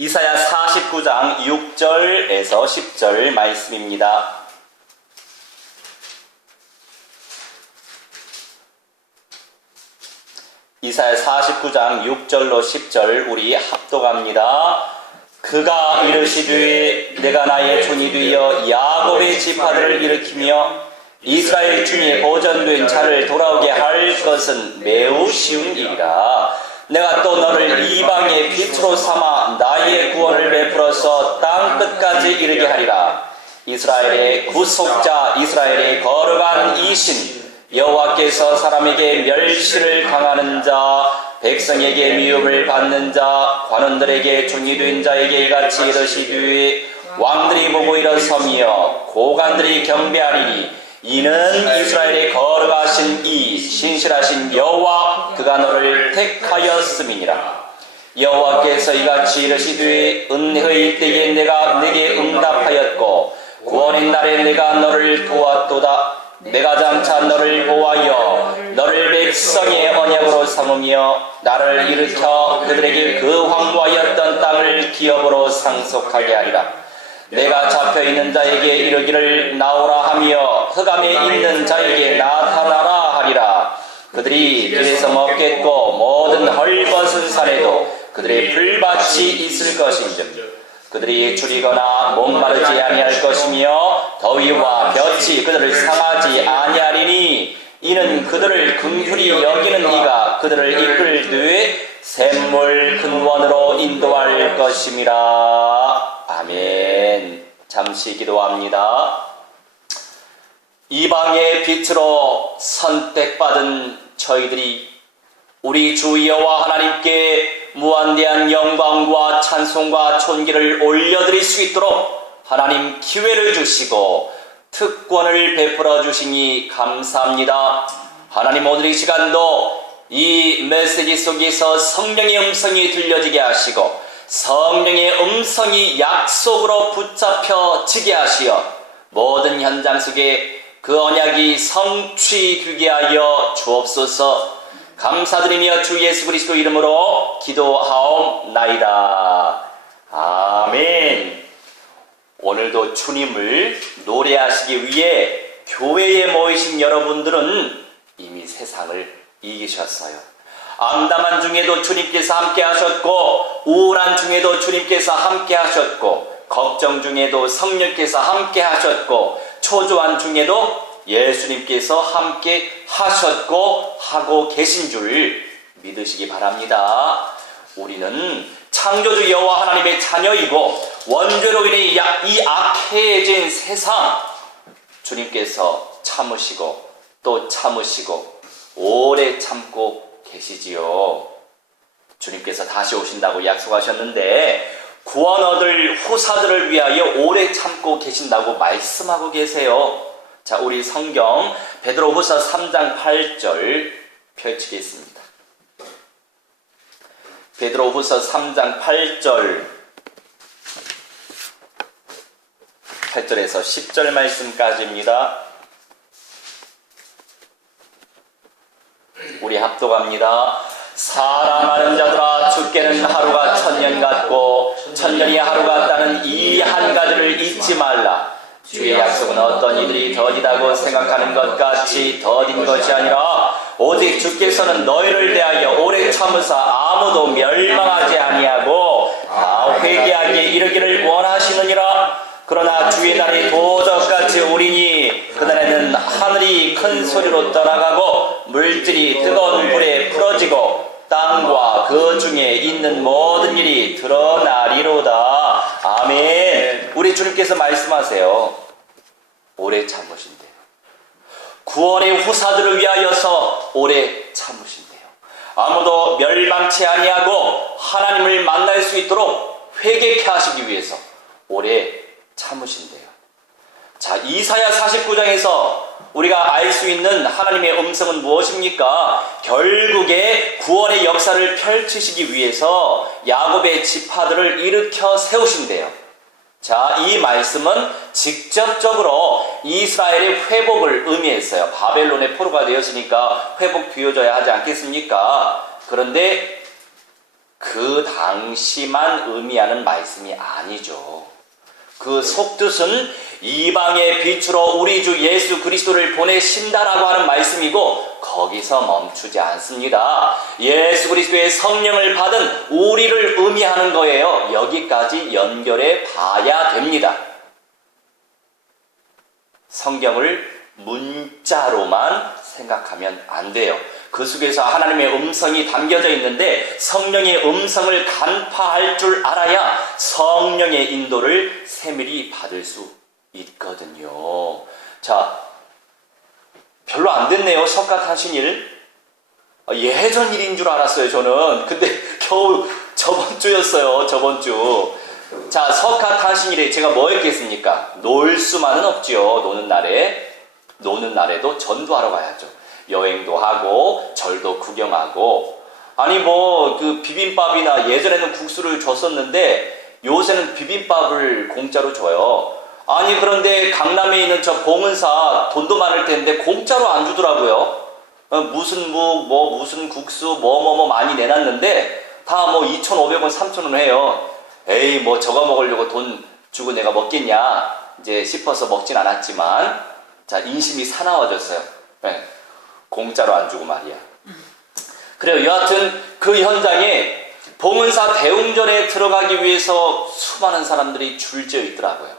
이사야 49장 6절에서 10절 말씀입니다. 이사야 49장 6절로 10절 우리 합독합니다. 그가 이르시되 내가 나의 손이 되어 야곱의 지파들을 일으키며 이스라엘 중에 보존된 자를 돌아오게 할 것은 매우 쉬운 일이라. 내가 또 너를 이방의 빛으로 삼아 나의 구원을 베풀어서 땅 끝까지 이르게 하리라. 이스라엘의 구속자, 이스라엘의 거룩한 이신 여호와께서 사람에게 멸시를 당하는 자, 백성에게 미움을 받는 자, 관원들에게 종이 된 자에게 이같이 이르시되 왕들이 보고 일어서며 고관들이 경배하리니 이는 이스라엘의 거룩하신 이 신실하신 여호와 그가 너를 택하였음이니라. 여호와께서 이같이 이르시되 은혜의 때에 내가 네게 응답하였고 구원의 날에 내가 너를 도왔도다. 내가 장차 너를 보하여 너를 백성의 언약으로 삼으며 나를 일으켜 그들에게 그 황무하였던 땅을 기업으로 상속하게 하리라. 내가 잡혀있는 자에게 이르기를 나오라 하며 흑암에 있는 자에게 나타나라 하리라. 그들이 들에서 먹겠고 모든 헐벗은 산에도 그들의 풀밭이 있을 것인즉 그들이 줄이거나 목마르지 아니할 것이며 더위와 볕이 그들을 상하지 아니하리니 이는 그들을 긍휼히 여기는 이가 그들을 이끌되 샘물 근원으로 인도할 것임이라. 아멘. 잠시 기도합니다. 이방의 빛으로 선택받은 저희들이 우리 주 여호와 하나님께 무한대한 영광과 찬송과 존귀를 올려드릴 수 있도록 하나님 기회를 주시고 특권을 베풀어 주시니 감사합니다. 하나님 오늘 이 시간도 이 메시지 속에서 성령의 음성이 들려지게 하시고 성령의 음성이 약속으로 붙잡혀지게 하시어 모든 현장 속에 그 언약이 성취되게 하여 주옵소서. 감사드리며 주 예수 그리스도 이름으로 기도하옵나이다. 아멘. 오늘도 주님을 노래하시기 위해 교회에 모이신 여러분들은 이미 세상을 이기셨어요. 암담한 중에도 주님께서 함께 하셨고 우울한 중에도 주님께서 함께 하셨고 걱정 중에도 성령께서 함께 하셨고 초조한 중에도 예수님께서 함께 하셨고 하고 계신 줄 믿으시기 바랍니다. 우리는 창조주 여호와 하나님의 자녀이고 원죄로 인해 이 악해진 세상 주님께서 참으시고 또 참으시고 오래 참고 계시지요. 주님께서 다시 오신다고 약속하셨는데 구원 얻을 후사들을 위하여 오래 참고 계신다고 말씀하고 계세요. 자, 우리 성경 베드로후서 3장 8절 펼치겠습니다. 베드로후서 3장 8절에서 10절 말씀까지입니다. 우리 합독합니다. 사랑하는 자들아, 주께는 하루가 천년 같고 천년이 하루 같다는 이 한 가지를 잊지 말라. 주의 약속은 어떤 이들이 더디다고 생각하는 것 같이 더딘 것이 아니라 오직 주께서는 너희를 대하여 오래 참으사 아무도 멸망하지 아니하고 다 회개하게 이르기를 원하시느니라. 그러나 주의 날이 도적같이 오리니 그날에는 하늘이 큰 소리로 떠나가고 물질이 뜨거운 불에 풀어지고 땅과 그 중에 있는 모든 일이 드러나리로다. 아멘. 우리 주님께서 말씀하세요. 오래 참으신대요. 구원의 후사들을 위하여서 오래 참으신대요. 아무도 멸망치 아니하고 하나님을 만날 수 있도록 회개케 하시기 위해서 오래 참으신대요. 자, 이사야 49장에서 우리가 알 수 있는 하나님의 음성은 무엇입니까? 결국에 구원의 역사를 펼치시기 위해서 야곱의 지파들을 일으켜 세우신대요. 자, 이 말씀은 직접적으로 이스라엘의 회복을 의미했어요. 바벨론의 포로가 되었으니까 회복되어져야 하지 않겠습니까? 그런데 그 당시만 의미하는 말씀이 아니죠. 그 속뜻은 이방의 빛으로 우리 주 예수 그리스도를 보내신다라고 하는 말씀이고 거기서 멈추지 않습니다. 예수 그리스도의 성령을 받은 우리를 의미하는 거예요. 여기까지 연결해 봐야 됩니다. 성경을 문자로만 생각하면 안 돼요. 그 속에서 하나님의 음성이 담겨져 있는데 성령의 음성을 간파할 줄 알아야 성령의 인도를 세밀히 받을 수 있거든요. 자, 별로 안 됐네요. 석가 타신 일. 예전 일인 줄 알았어요, 저는. 근데 겨우 저번 주였어요, 저번 주. 자, 석가 타신 일에 제가 뭐 했겠습니까? 놀 수만은 없지요. 노는 날에도 전도하러 가야죠. 여행도 하고 절도 구경하고. 아니 그 비빔밥이나 예전에는 국수를 줬었는데 요새는 비빔밥을 공짜로 줘요. 아니 그런데 강남에 있는 저 봉은사 돈도 많을 텐데 공짜로 안 주더라고요. 무슨 무슨 국수 많이 내놨는데 다 2,500원 3,000원 해요. 에이 저거 먹으려고 돈 주고 내가 먹겠냐 이제 싶어서 먹진 않았지만 자 인심이 사나워졌어요. 네. 공짜로 안 주고 말이야. 그래요. 여하튼 그 현장에 봉은사 대웅전에 들어가기 위해서 수많은 사람들이 줄지어 있더라고요.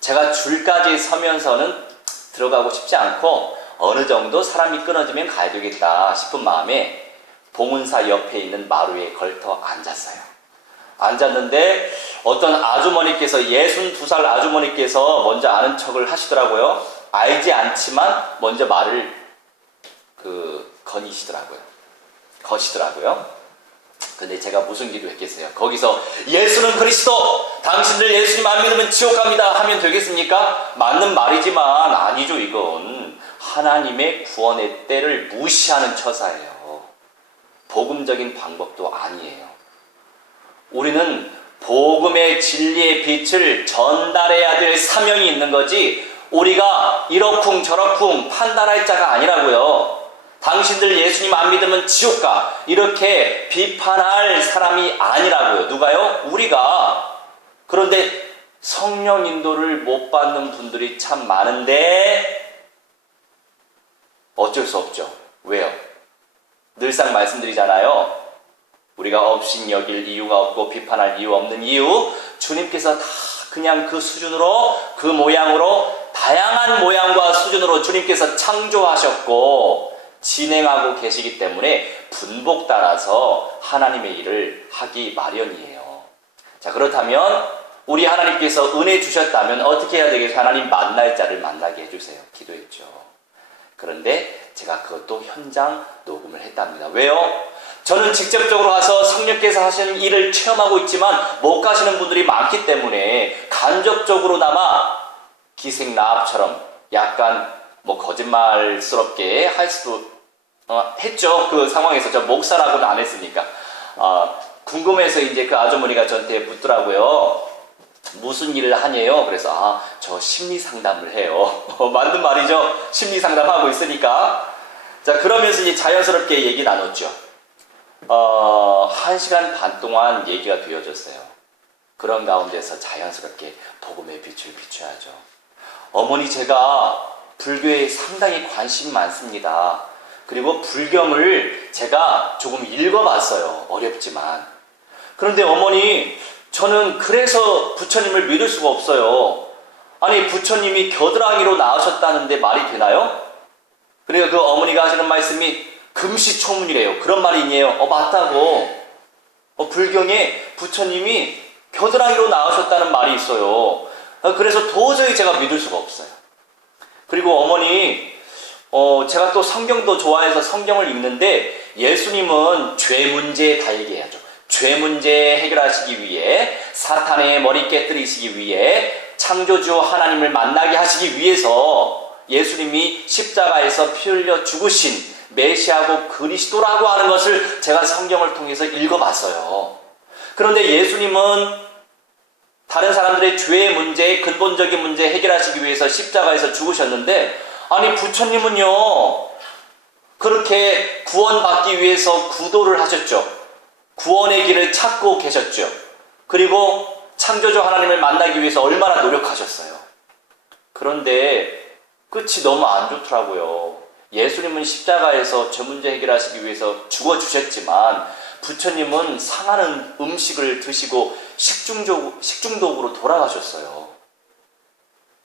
제가 줄까지 서면서는 들어가고 싶지 않고 어느 정도 사람이 끊어지면 가야 되겠다 싶은 마음에 봉은사 옆에 있는 마루에 걸터 앉았어요. 앉았는데 어떤 아주머니께서 62살 아주머니께서 먼저 아는 척을 하시더라고요. 알지 않지만 먼저 말을 거시더라고요. 근데 제가 무슨 기도했겠어요? 거기서 예수는 그리스도, 당신들 예수님 안 믿으면 지옥 갑니다 하면 되겠습니까? 맞는 말이지만 아니죠. 이건 하나님의 구원의 때를 무시하는 처사예요. 복음적인 방법도 아니에요. 우리는 복음의 진리의 빛을 전달해야 될 사명이 있는 거지 우리가 이러쿵 저러쿵 판단할 자가 아니라고요. 당신들 예수님 안 믿으면 지옥 가 이렇게 비판할 사람이 아니라고요. 누가요? 우리가. 그런데 성령 인도를 못 받는 분들이 참 많은데 어쩔 수 없죠. 왜요? 늘상 말씀드리잖아요. 우리가 업신여길 이유가 없고 비판할 이유 없는 이유, 주님께서 다 그냥 그 수준으로 그 모양으로 다양한 모양과 수준으로 주님께서 창조하셨고 진행하고 계시기 때문에 분복 따라서 하나님의 일을 하기 마련이에요. 자, 그렇다면 우리 하나님께서 은혜 주셨다면 어떻게 해야 되겠어요? 하나님 만날 자를 만나게 해주세요. 기도했죠. 그런데 제가 그것도 현장 녹음을 했답니다. 왜요? 저는 직접적으로 가서 성령께서 하시는 일을 체험하고 있지만 못 가시는 분들이 많기 때문에 간접적으로나마 기생나합처럼 약간 거짓말스럽게 할 수도 했죠. 그 상황에서 저 목사라고는 안 했으니까 궁금해서 이제 그 아주머니가 저한테 묻더라고요. 무슨 일을 하냐요? 그래서 저 심리 상담을 해요. 맞는 말이죠. 심리 상담하고 있으니까. 자, 그러면서 이제 자연스럽게 얘기 나눴죠. 1시간 반 동안 얘기가 되어졌어요. 그런 가운데서 자연스럽게 복음의 빛을 비춰야죠. 어머니, 제가 불교에 상당히 관심이 많습니다. 그리고 불경을 제가 조금 읽어봤어요. 어렵지만. 그런데 어머니, 저는 그래서 부처님을 믿을 수가 없어요. 아니, 부처님이 겨드랑이로 나으셨다는데 말이 되나요? 그러니까 그 어머니가 하시는 말씀이 금시초문이래요. 그런 말이 있네요. 맞다고. 불경에 부처님이 겨드랑이로 나으셨다는 말이 있어요. 그래서 도저히 제가 믿을 수가 없어요. 그리고 어머니, 제가 또 성경도 좋아해서 성경을 읽는데 예수님은 죄 문제 달게 해야죠. 죄 문제 해결하시기 위해, 사탄의 머리 깨뜨리시기 위해, 창조주 하나님을 만나게 하시기 위해서 예수님이 십자가에서 피 흘려 죽으신 메시아고 그리스도라고 하는 것을 제가 성경을 통해서 읽어봤어요. 그런데 예수님은 다른 사람들의 죄의 문제, 근본적인 문제 해결하시기 위해서 십자가에서 죽으셨는데, 아니 부처님은요 그렇게 구원받기 위해서 구도를 하셨죠. 구원의 길을 찾고 계셨죠. 그리고 창조주 하나님을 만나기 위해서 얼마나 노력하셨어요. 그런데 끝이 너무 안 좋더라고요. 예수님은 십자가에서 저 문제 해결하시기 위해서 죽어주셨지만 부처님은 상하는 음식을 드시고 식중독으로 돌아가셨어요.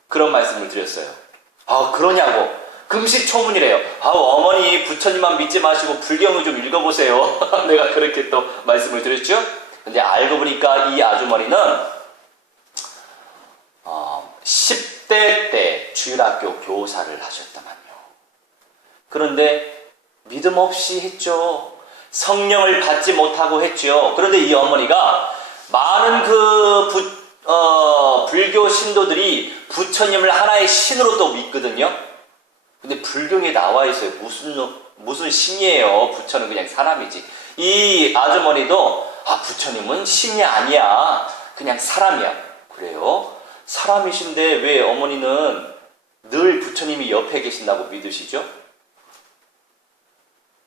그런 말씀을 드렸어요. 그러냐고. 금시초문이래요. 어머니 부처님만 믿지 마시고 불경을 좀 읽어보세요. 내가 그렇게 또 말씀을 드렸죠. 근데 알고 보니까 이 아주머니는 10대 때 주일학교 교사를 하셨다만요. 그런데 믿음 없이 했죠. 성령을 받지 못하고 했죠. 그런데 이 어머니가 많은 불교 신도들이 부처님을 하나의 신으로 또 믿거든요. 근데 불경에 나와 있어요. 무슨 신이에요. 부처는 그냥 사람이지. 이 아주머니도 부처님은 신이 아니야. 그냥 사람이야. 그래요? 사람이신데 왜 어머니는 늘 부처님이 옆에 계신다고 믿으시죠?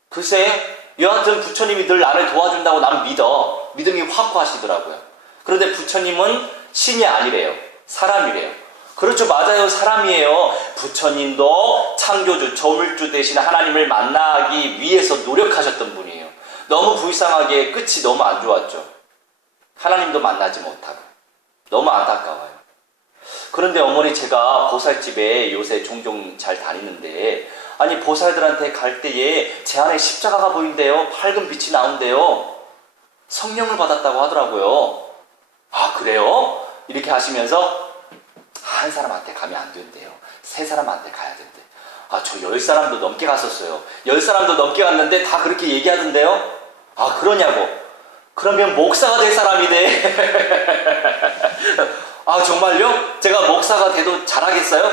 글쎄, 여하튼 부처님이 늘 나를 도와준다고 나는 믿어. 믿음이 확고하시더라고요. 그런데 부처님은 신이 아니래요. 사람이래요. 그렇죠. 맞아요. 사람이에요. 부처님도 창조주, 조물주 대신 하나님을 만나기 위해서 노력하셨던 분이에요. 너무 불쌍하게 끝이 너무 안 좋았죠. 하나님도 만나지 못하고. 너무 안타까워요. 그런데 어머니, 제가 보살집에 요새 종종 잘 다니는데 아니 보살들한테 갈 때에 제 안에 십자가가 보인대요. 밝은 빛이 나온대요. 성령을 받았다고 하더라고요. 그래요? 이렇게 하시면서 한 사람한테 가면 안 된대요. 세 사람한테 가야 된대. 저 10사람도 넘게 갔었어요. 10사람도 넘게 갔는데 다 그렇게 얘기하던데요. 그러냐고. 그러면 목사가 될 사람이네. 정말요? 제가 목사가 돼도 잘하겠어요?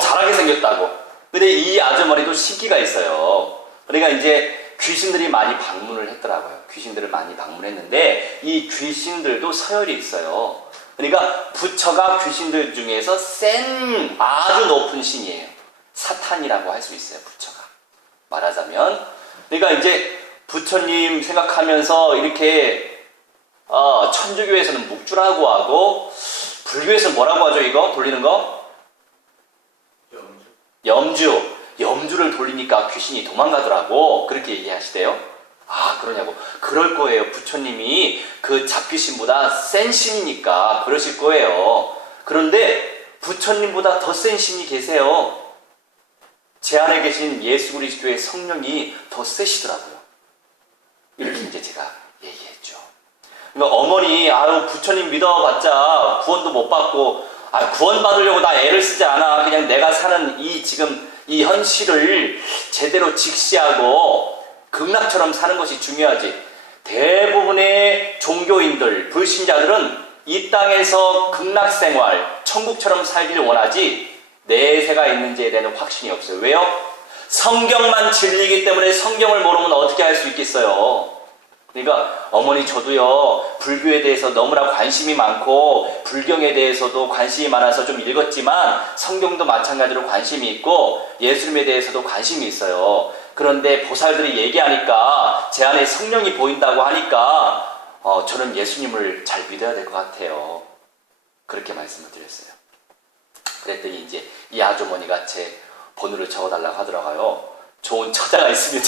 잘하게 생겼다고. 근데 이 아주머니도 시기가 있어요. 그러니까 이제 귀신들이 많이 방문을 했더라고요. 귀신들을 많이 방문했는데 이 귀신들도 서열이 있어요. 그러니까 부처가 귀신들 중에서 센 아주 높은 신이에요. 사탄이라고 할 수 있어요. 부처가. 말하자면. 그러니까 이제 부처님 생각하면서 이렇게 천주교에서는 묵주라고 하고 불교에서는 뭐라고 하죠? 이거 돌리는 거? 염주를 돌리니까 귀신이 도망가더라고. 그렇게 얘기하시대요. 그러냐고. 그럴 거예요. 부처님이 그 잡귀신보다 센 신이니까 그러실 거예요. 그런데 부처님보다 더 센 신이 계세요. 제 안에 계신 예수 그리스도의 성령이 더 세시더라고요. 이렇게 이제 제가 얘기했죠. 그러니까 어머니, 부처님 믿어봤자 구원도 못 받고, 구원 받으려고 나 애를 쓰지 않아. 그냥 내가 사는 지금 이 현실을 제대로 직시하고 극락처럼 사는 것이 중요하지. 대부분의 종교인들, 불신자들은 이 땅에서 극락생활, 천국처럼 살기를 원하지 내세가 있는지에 대한 확신이 없어요. 왜요? 성경만 진리이기 때문에 성경을 모르면 어떻게 할 수 있겠어요? 그러니까 어머니, 저도요 불교에 대해서 너무나 관심이 많고 불경에 대해서도 관심이 많아서 좀 읽었지만 성경도 마찬가지로 관심이 있고 예수님에 대해서도 관심이 있어요. 그런데 보살들이 얘기하니까 제 안에 성령이 보인다고 하니까 저는 예수님을 잘 믿어야 될 것 같아요. 그렇게 말씀을 드렸어요. 그랬더니 이제 이 아주머니가 제 번호를 적어달라고 하더라고요. 좋은 처자가 있으면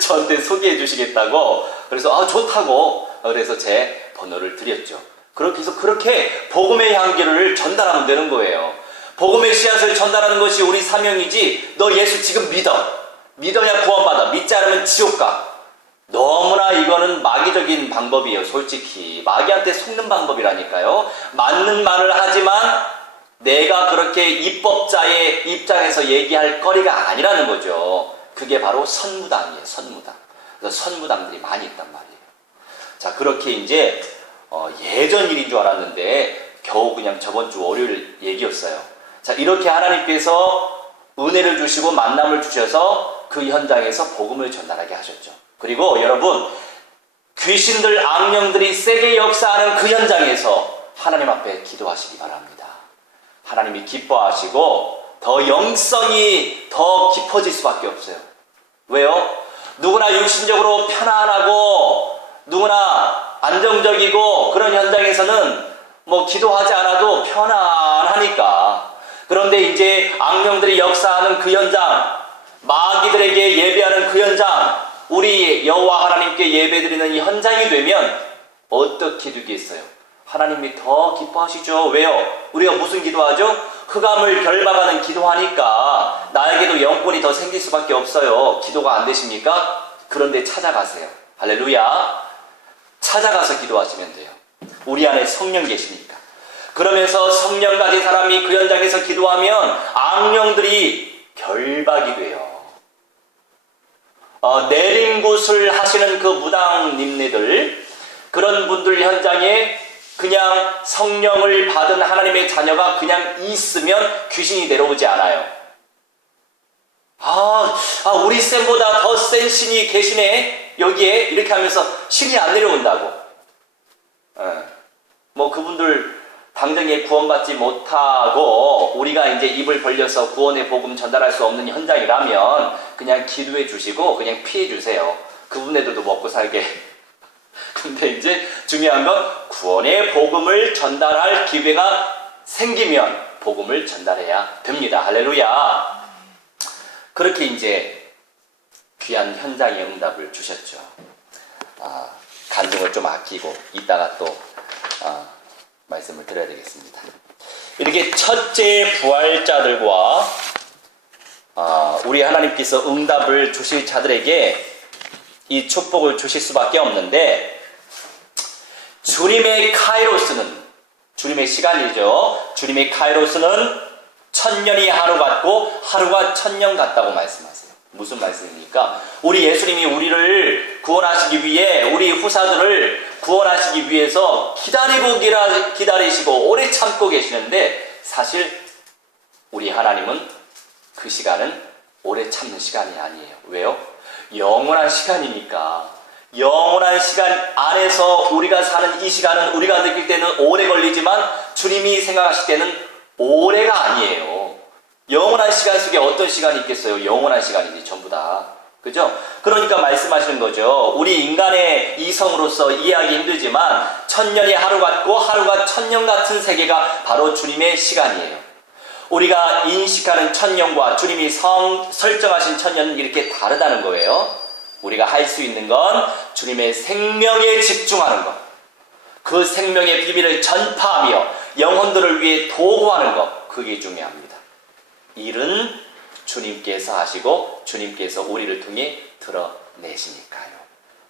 저한테 소개해 주시겠다고. 그래서 좋다고. 그래서 제 번호를 드렸죠. 그렇게 해서 그렇게 복음의 향기를 전달하면 되는 거예요. 복음의 씨앗을 전달하는 것이 우리 사명이지. 너 예수 지금 믿어야 구원받아. 믿지 않으면 지옥 가. 너무나 이거는 마귀적인 방법이에요. 솔직히 마귀한테 속는 방법이라니까요. 맞는 말을 하지만 내가 그렇게 입법자의 입장에서 얘기할 거리가 아니라는 거죠. 그게 바로 선무당이에요. 선무당. 그래서 선무당들이 많이 있단 말이에요. 자, 그렇게 이제 예전 일인 줄 알았는데 겨우 그냥 저번 주 월요일 얘기였어요. 자, 이렇게 하나님께서 은혜를 주시고 만남을 주셔서 그 현장에서 복음을 전달하게 하셨죠. 그리고 여러분, 귀신들, 악령들이 세게 역사하는 그 현장에서 하나님 앞에 기도하시기 바랍니다. 하나님이 기뻐하시고 더 영성이 더 깊어질 수밖에 없어요. 왜요? 누구나 육신적으로 편안하고 누구나 안정적이고 그런 현장에서는 뭐 기도하지 않아도 편안하니까. 그런데 이제 악령들이 역사하는 그 현장, 마귀들에게 예배하는 그 현장, 우리 여호와 하나님께 예배드리는 이 현장이 되면 어떻게 되겠어요? 하나님이 더 기뻐하시죠. 왜요? 우리가 무슨 기도하죠? 흑암을 결박하는 기도하니까 나에게도 영권이 더 생길 수밖에 없어요. 기도가 안 되십니까? 그런데 찾아가세요. 할렐루야. 찾아가서 기도하시면 돼요. 우리 안에 성령 계시니까. 그러면서 성령 가진 사람이 그 현장에서 기도하면 악령들이 결박이 돼요. 내림굿을 하시는 그 무당님네들, 그런 분들 현장에 그냥 성령을 받은 하나님의 자녀가 그냥 있으면 귀신이 내려오지 않아요. 우리 쌤보다 더 센 신이 계시네 여기에, 이렇게 하면서 신이 안 내려온다고. 뭐 그분들 당장에 구원받지 못하고 우리가 이제 입을 벌려서 구원의 복음 전달할 수 없는 현장이라면 그냥 기도해 주시고 그냥 피해 주세요. 그분들도 먹고 살게. 근데 이제 중요한 건 구원의 복음을 전달할 기회가 생기면 복음을 전달해야 됩니다. 할렐루야. 그렇게 이제 귀한 현장의 응답을 주셨죠. 간증을 좀 아끼고 이따가 또 말씀을 드려야 되겠습니다. 이렇게 첫째 부활자들과 우리 하나님께서 응답을 주실 자들에게 이 축복을 주실 수밖에 없는데, 주님의 카이로스는, 주님의 시간이죠. 주님의 카이로스는 천년이 하루 같고 하루가 천년 같다고 말씀하세요. 무슨 말씀입니까? 우리 예수님이 우리를 구원하시기 위해, 우리 후사들을 구원하시기 위해서 기다리시고 오래 참고 계시는데, 사실 우리 하나님은 그 시간은 오래 참는 시간이 아니에요. 왜요? 영원한 시간이니까. 영원한 시간 안에서 우리가 사는 이 시간은 우리가 느낄 때는 오래 걸리지만 주님이 생각하실 때는 오래가 아니에요. 영원한 시간 속에 어떤 시간이 있겠어요? 영원한 시간이지 전부 다. 그죠? 그러니까 말씀하시는 거죠. 우리 인간의 이성으로서 이해하기 힘들지만 천년이 하루 같고 하루가 천년 같은 세계가 바로 주님의 시간이에요. 우리가 인식하는 천년과 주님이 설정하신 천년은 이렇게 다르다는 거예요. 우리가 할 수 있는 건 주님의 생명에 집중하는 것, 그 생명의 비밀을 전파하며 영혼들을 위해 도구하는 것, 그게 중요합니다. 일은 주님께서 하시고 주님께서 우리를 통해 드러내시니까요.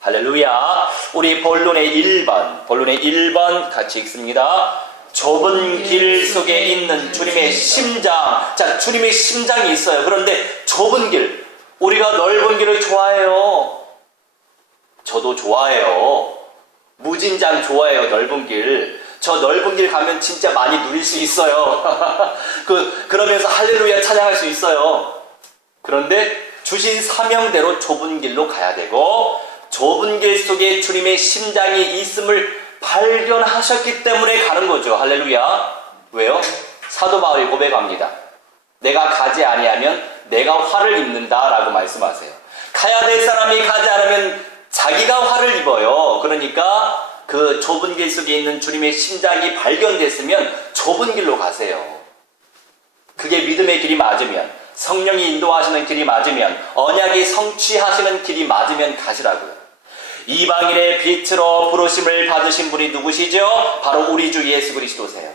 할렐루야. 우리 본론의 1번 같이 읽습니다. 좁은 길 속에 있는 주님의 심장. 자, 주님의 심장이 있어요. 그런데 좁은 길, 우리가 넓은 길을 좋아해요. 저도 좋아해요. 무진장 좋아해요. 넓은 길. 저 넓은 길 가면 진짜 많이 누릴 수 있어요. 그러면서 할렐루야 찬양할 수 있어요. 그런데 주신 사명대로 좁은 길로 가야 되고, 좁은 길 속에 주님의 심장이 있음을 발견하셨기 때문에 가는 거죠. 할렐루야. 왜요? 사도 바울이 고백합니다. 내가 가지 아니하면 내가 화를 입는다 라고 말씀하세요. 가야 될 사람이 가지 않으면 자기가 화를 입어요. 그러니까 그 좁은 길 속에 있는 주님의 심장이 발견됐으면 좁은 길로 가세요. 그게 믿음의 길이 맞으면, 성령이 인도하시는 길이 맞으면, 언약이 성취하시는 길이 맞으면 가시라고요. 이방인의 빛으로 부르심을 받으신 분이 누구시죠? 바로 우리 주 예수 그리스도세요.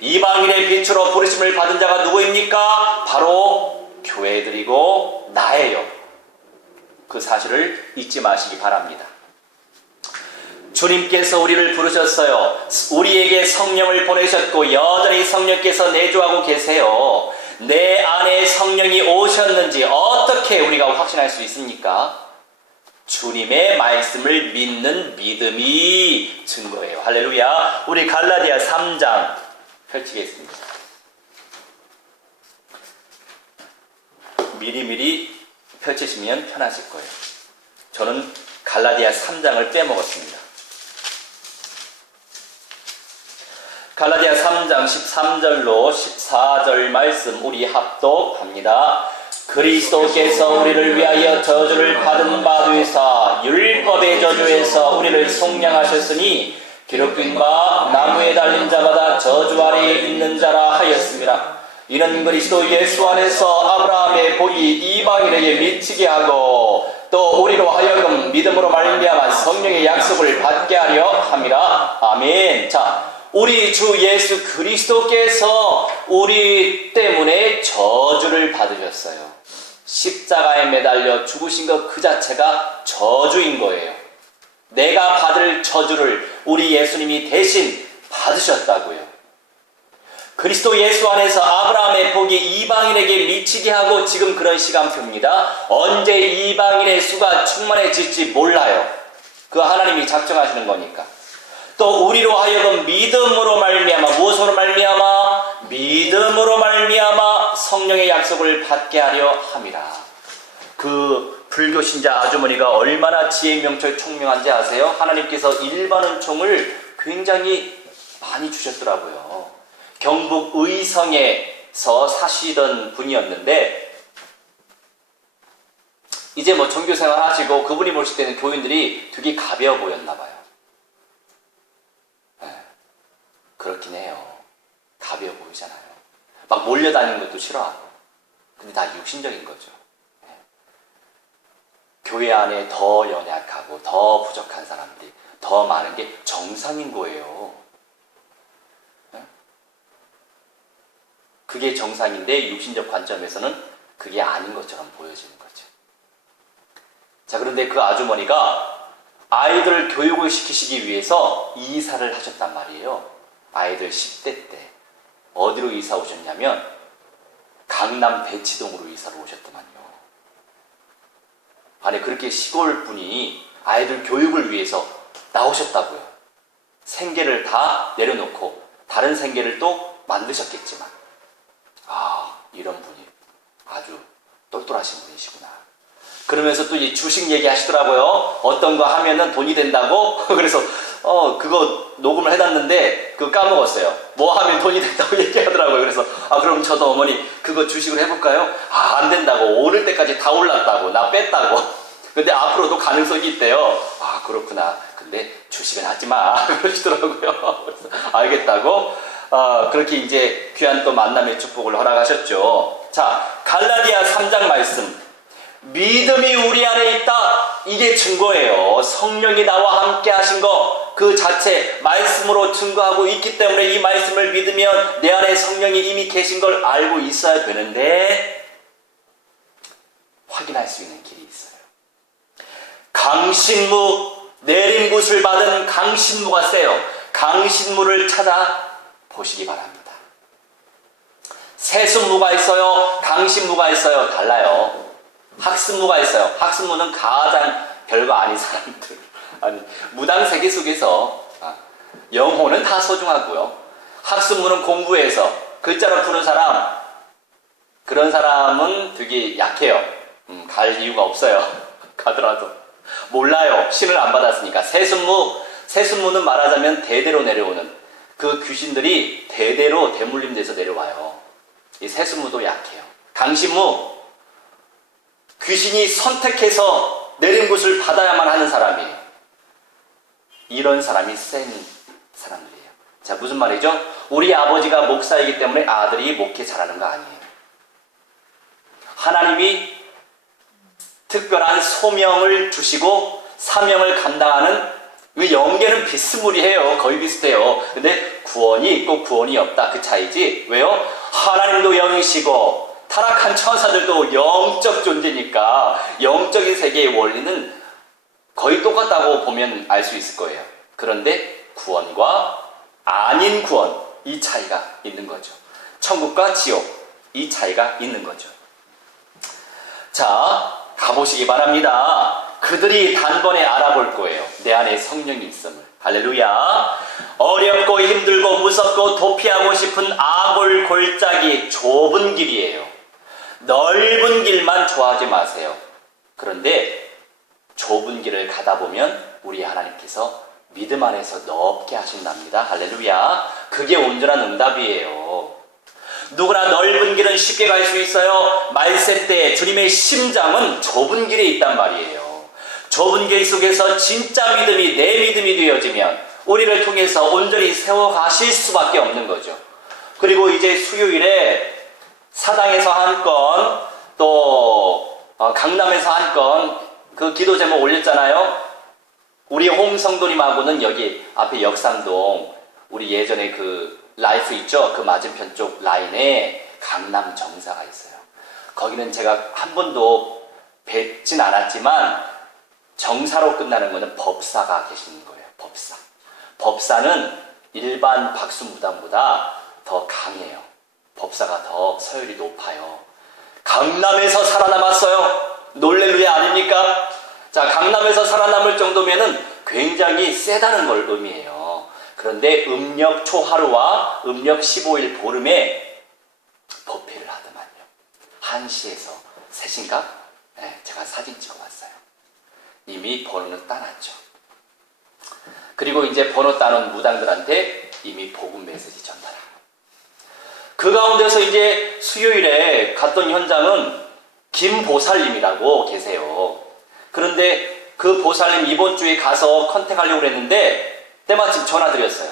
이방인의 빛으로 부르심을 받은 자가 누구입니까? 바로 교회들이고 나예요. 그 사실을 잊지 마시기 바랍니다. 주님께서 우리를 부르셨어요. 우리에게 성령을 보내셨고 여전히 성령께서 내주하고 계세요. 내 안에 성령이 오셨는지 어떻게 우리가 확신할 수 있습니까? 주님의 말씀을 믿는 믿음이 증거예요. 할렐루야. 우리 갈라디아 3장 펼치겠습니다. 미리미리 펼치시면 편하실 거예요. 저는 갈라디아 3장을 빼먹었습니다. 갈라디아 3장 13절로 14절 말씀 우리 합독합니다. 그리스도께서 우리를 위하여 저주를 받은 바 되사 율법의 저주에서 우리를 속량하셨으니 기록된 바 나무에 달린 자마다 저주 아래에 있는 자라 하였습니다. 이는 그리스도 예수 안에서 아브라함의 복이 이방인에게 미치게 하고 또 우리로 하여금 믿음으로 말미암아 성령의 약속을 받게 하려 함이라. 아멘. 자, 우리 주 예수 그리스도께서 우리 때문에 저주를 받으셨어요. 십자가에 매달려 죽으신 것 그 자체가 저주인 거예요. 내가 받을 저주를 우리 예수님이 대신 받으셨다고요. 그리스도 예수 안에서 아브라함의 복이 이방인에게 미치게 하고 지금 그런 시간표입니다. 언제 이방인의 수가 충만해질지 몰라요. 그 하나님이 작정하시는 거니까. 또 우리로 하여금 믿음으로 말미암아, 무엇으로 말미암아? 믿음으로 말미암아 성령의 약속을 받게 하려 함이라. 그 불교 신자 아주머니가 얼마나 지혜 명철 총명한지 아세요? 하나님께서 일반 은총을 굉장히 많이 주셨더라고요. 경북 의성에서 사시던 분이었는데 이제 뭐 종교생활 하시고 그분이 보실 때는 교인들이 되게 가벼워 보였나 봐요. 네, 그렇긴 해요. 가벼워 보이잖아요. 막 몰려다니는 것도 싫어하고. 근데 다 육신적인 거죠. 네. 교회 안에 더 연약하고 더 부족한 사람들이 더 많은 게 정상인 거예요. 그게 정상인데 육신적 관점에서는 그게 아닌 것처럼 보여지는 거죠. 자, 그런데 그 아주머니가 아이들 교육을 시키시기 위해서 이사를 하셨단 말이에요. 아이들 10대 때. 어디로 이사 오셨냐면 강남 대치동으로 이사를 오셨더만요. 아니, 그렇게 시골 분이 아이들 교육을 위해서 나오셨다고요. 생계를 다 내려놓고 다른 생계를 또 만드셨겠지만 이런 분이 아주 똘똘하신 분이시구나. 그러면서 또 이 주식 얘기 하시더라고요. 어떤 거 하면은 돈이 된다고. 그래서 그거 녹음을 해놨는데 그거 까먹었어요. 뭐 하면 돈이 된다고 얘기하더라고요. 그래서 그럼 저도 어머니 그거 주식을 해볼까요? 안 된다고. 오를 때까지 다 올랐다고. 나 뺐다고. 근데 앞으로도 가능성이 있대요. 그렇구나. 근데 주식은 하지 마. 그러시더라고요. 그래서 알겠다고. 그렇게 이제 귀한 또 만남의 축복을 허락하셨죠. 자, 갈라디아 3장 말씀. 믿음이 우리 안에 있다. 이게 증거예요. 성령이 나와 함께 하신 거 그 자체 말씀으로 증거하고 있기 때문에 이 말씀을 믿으면 내 안에 성령이 이미 계신 걸 알고 있어야 되는데 확인할 수 있는 길이 있어요. 강신무, 내림굿을 받은 강신무가 세요. 강신무를 찾아 보시기 바랍니다. 세순무가 있어요. 강신무가 있어요. 달라요. 학습무가 있어요. 학습무는 가장 별거 아닌 사람들. 아니, 무당세계 속에서 영혼은 다 소중하고요. 학습무는 공부해서 글자로 푸는 사람, 그런 사람은 되게 약해요. 갈 이유가 없어요. 가더라도 몰라요. 신을 안 받았으니까. 세순무는 말하자면 대대로 내려오는 그 귀신들이 대대로 대물림돼서 내려와요. 이 세순무도 약해요. 강신무, 귀신이 선택해서 내린 것을 받아야만 하는 사람이에요. 이런 사람이 센 사람들이에요. 자, 무슨 말이죠? 우리 아버지가 목사이기 때문에 아들이 목회 잘하는 거 아니에요. 하나님이 특별한 소명을 주시고 사명을 감당하는 그 연계는 비스무리해요. 거의 비슷해요. 근데 구원이 있고 구원이 없다. 그 차이지. 왜요? 하나님도 영이시고 타락한 천사들도 영적 존재니까 영적인 세계의 원리는 거의 똑같다고 보면 알 수 있을 거예요. 그런데 구원과 아닌 구원, 이 차이가 있는 거죠. 천국과 지옥, 이 차이가 있는 거죠. 자, 가보시기 바랍니다. 그들이 단번에 알아볼 거예요. 내 안에 성령이 있음을. 할렐루야. 어렵고 힘들고 무섭고 도피하고 싶은 아골 골짜기 좁은 길이에요. 넓은 길만 좋아하지 마세요. 그런데 좁은 길을 가다 보면 우리 하나님께서 믿음 안에서 넓게 하신답니다. 할렐루야. 그게 온전한 응답이에요. 누구나 넓은 길은 쉽게 갈 수 있어요. 말세 때 주님의 심장은 좁은 길에 있단 말이에요. 좁은 길 속에서 진짜 믿음이 내 믿음이 되어지면 우리를 통해서 온전히 세워가실 수밖에 없는 거죠. 그리고 이제 수요일에 사당에서 한 건, 또 강남에서 한 건, 그 기도 제목 올렸잖아요. 우리 홍성도님하고는 여기 앞에 역삼동, 우리 예전에 그 라이프 있죠? 그 맞은편 쪽 라인에 강남 정사가 있어요. 거기는 제가 한 번도 뵙진 않았지만 정사로 끝나는 거는 법사가 계시는 거예요. 법사. 법사는 일반 박수무당보다 더 강해요. 법사가 더 서열이 높아요. 강남에서 살아남았어요. 놀렐루야 아닙니까? 자, 강남에서 살아남을 정도면은 굉장히 세다는 걸 의미해요. 그런데 음력 초하루와 음력 15일 보름에 법회를 하더만요. 1시에서 3시인가? 네, 제가 사진 찍어봤어요. 이미 번호는 따놨죠. 그리고 이제 번호 따놓은 무당들한테 이미 복음 메시지 전달하고. 그 가운데서 이제 수요일에 갔던 현장은 김보살님이라고 계세요. 그런데 그 보살님 이번 주에 가서 컨택하려고 했는데 때마침 전화 드렸어요.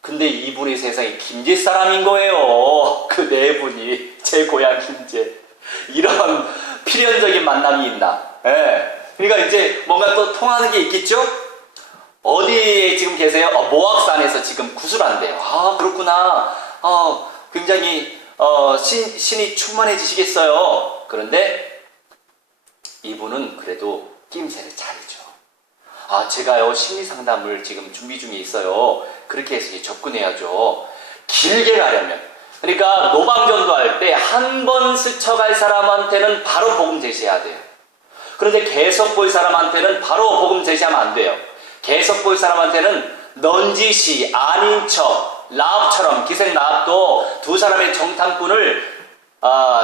근데 이분이 세상에 김제 사람인 거예요. 그 네 분이 제 고향 김제. 이런 필연적인 만남이 있나? 예. 그러니까 이제 뭔가 또 통하는 게 있겠죠? 어디에 지금 계세요? 모악산에서 지금 구슬한대요. 아, 그렇구나. 굉장히 신이 충만해지시겠어요. 그런데 이분은 그래도 낌새를 차리죠. 아, 제가요 심리상담을 지금 준비 중에 있어요. 그렇게 해서 이제 접근해야죠. 길게 가려면, 그러니까 노방전도 할 때 한 번 스쳐갈 사람한테는 바로 복음 제시해야 돼요. 그런데 계속 볼 사람한테는 바로 복음 제시하면 안 돼요. 계속 볼 사람한테는 넌지시, 아닌 척, 라합처럼, 기생라합도 두 사람의 정탐꾼을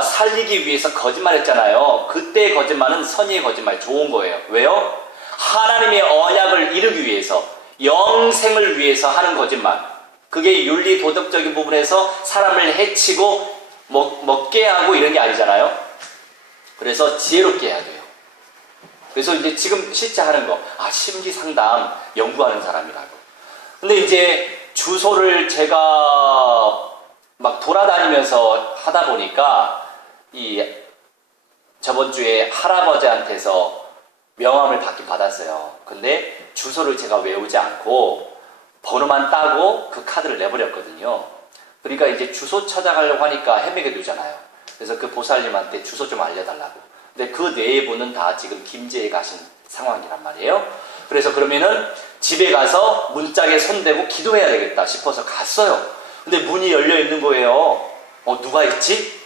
살리기 위해서 거짓말했잖아요. 그때의 거짓말은 선의의 거짓말, 좋은 거예요. 왜요? 하나님의 언약을 이루기 위해서, 영생을 위해서 하는 거짓말. 그게 윤리 도덕적인 부분에서 사람을 해치고 먹게 하고 이런 게 아니잖아요. 그래서 지혜롭게 해야 돼요. 그래서 이제 지금 실제 하는 거, 심리 상담 연구하는 사람이라고. 근데 이제 주소를 제가 막 돌아다니면서 하다 보니까 저번 주에 할아버지한테서 명함을 받았어요. 근데 주소를 제가 외우지 않고 번호만 따고 그 카드를 내버렸거든요. 그러니까 이제 주소 찾아가려고 하니까 헤매게 되잖아요. 그래서 그 보살님한테 주소 좀 알려달라고. 근데 그 네 분은 다 지금 김제에 가신 상황이란 말이에요. 그래서 그러면은 집에 가서 문짝에 손대고 기도해야 되겠다 싶어서 갔어요. 근데 문이 열려 있는 거예요. 누가 있지?